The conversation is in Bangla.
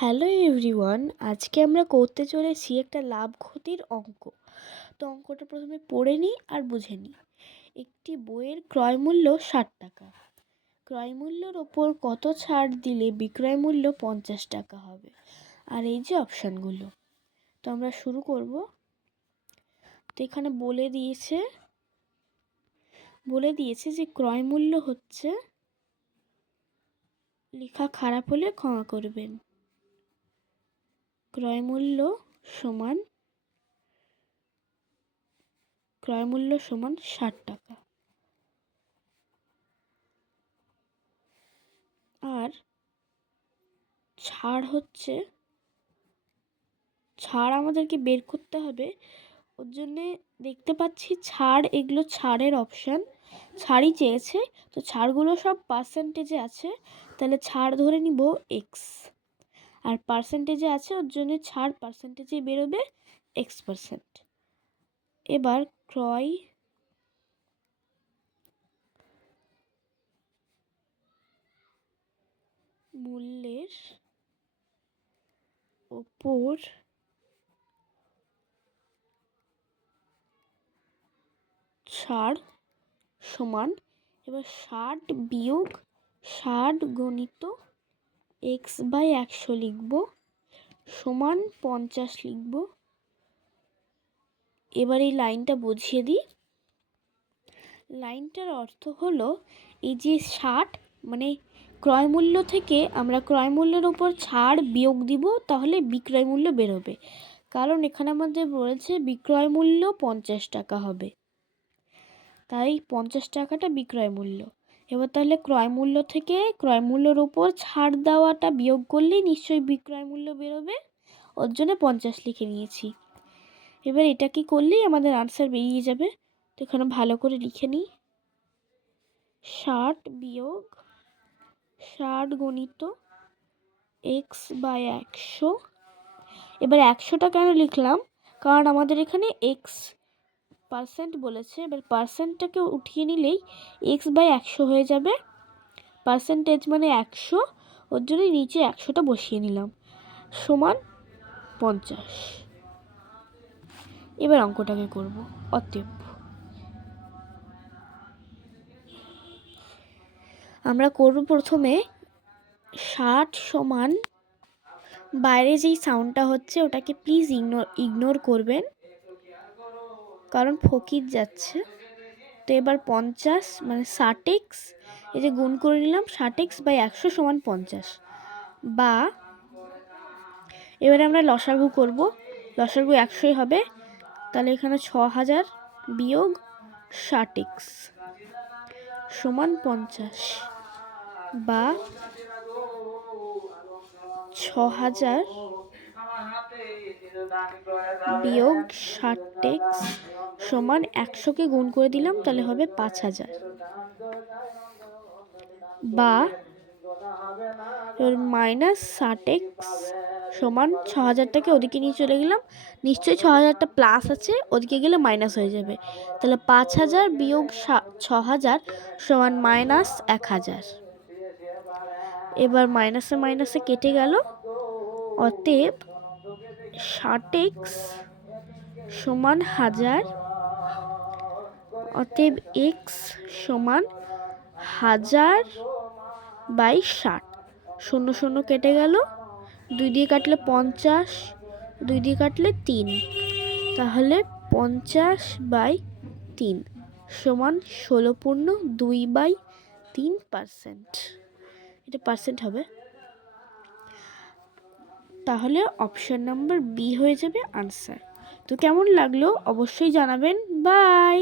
হ্যালো এভরিওয়ান, আজকে আমরা করতে চলেছি একটা লাভ ক্ষতির অঙ্ক। তো অঙ্কটা প্রথমে পড়ে নিই আর বুঝে নিই। একটি বইয়ের ক্রয় মূল্য 60 টাকা। ক্রয় মূল্যের ওপর কত ছাড় দিলে বিক্রয় মূল্য 50 টাকা হবে? আর এই যে অপশানগুলো, তো আমরা শুরু করব। তো এখানে বলে দিয়েছে যে ক্রয় মূল্য হচ্ছে, লেখা খারাপ হলে ক্ষমা করবেন, ক্রয় মূল্য সমান 60 টাকা। আর ছাড় আমাদেরকে বের করতে হবে। ওর জন্যে দেখতে পাচ্ছি ছাড়, এগুলো ছাড়ের অপশান, ছাড়ই চেয়েছে। তো ছাড়গুলো সব পার্সেন্টেজে আছে, তাহলে ছাড় ধরে নিব এক্স। আর পার্সেন্টেজে আছে, ওর জন্য ছাড় পার্সেন্টেজে বেরোবে X%। এবার ক্রয় মূল্যের ওপর ছাড় সমান, এবার 60 বিয়োগ 60 গণিত x/100 লিখব, সমান 50 লিখব। এবার এই লাইনটা বুঝিয়ে দিই। লাইনটার অর্থ হলো, এই যে 60 মানে ক্রয় মূল্য থেকে আমরা ক্রয় মূল্যের উপর ছাড় বিয়োগ দিব, তাহলে বিক্রয় মূল্য বেরোবে। কারণ এখানে আমাদের বলেছে বিক্রয় মূল্য 50 টাকা হবে, তাই 50 টাকাটা বিক্রয় মূল্য। এবার তাহলে ক্রয় মূল্য থেকে ক্রয় মূল্যের উপর ছাড় দেওয়াটা বিয়োগ করলেই নিশ্চয়ই বিক্রয় মূল্য বেরোবে, ওর জন্য 50 লিখে নিয়েছি। এবার এটা কি করলেই আমাদের আনসার বেরিয়ে যাবে। তো এখানে ভালো করে লিখে নিই, 60 বিয়োগ 60 গণিত x/100। এবার 100টা কেন লিখলাম, কারণ আমাদের এখানে x% বলেছে। এবার পার্সেন্টটাকে উঠিয়ে নিলেই x/100 হয়ে যাবে, পার্সেন্টেজ মানে 100, ওর জন্য নিচে 100টা বসিয়ে নিলাম, সমান 50। এবার অঙ্কটাকে করব। অতএব আমরা করব প্রথমে 60 সমান, বাইরে যেই সাউন্ডটা হচ্ছে ওটাকে প্লিজ ইগনোর করবেন, কারণ ফকির যাচ্ছে। তো এবার 50 মানে 60x, এই যে গুণ করে নিলাম, 60x/100 সমান 50। বা এবারে আমরা লসাগু করব, লসাগু 100ই হবে, তাহলে এখানে 6000 বিয়োগ 60x সমান 50। বা 6000 বিয়োগ 60x সমান 100কে গুণ করে দিলাম, তাহলে হবে 5000। বা মাইনাস 60x সমান 6000টাকে ওদিকে নিয়ে চলে গেলাম, নিশ্চয়ই 6000টা প্লাস আছে, ওদিকে গেলে মাইনাস হয়ে যাবে, তাহলে 5000 বিয়োগ 6000 সমান মাইনাস 1000। এবার মাইনাসে মাইনাসে কেটে গেল, অতএব 60x সমান 1000, অতএব x সমান 1000/60। 0 0 কেটে গেল, 2 দিয়ে কাটলে 50, 2 দিয়ে কাটলে 3, তাহলে 50/3 সমান 16.2/3%। এটা পার্সেন্ট হবে, তাহলে অপশন নাম্বার বি হয়ে যাবে আনসার। তো কেমন লাগলো অবশ্যই জানাবেন। বাই।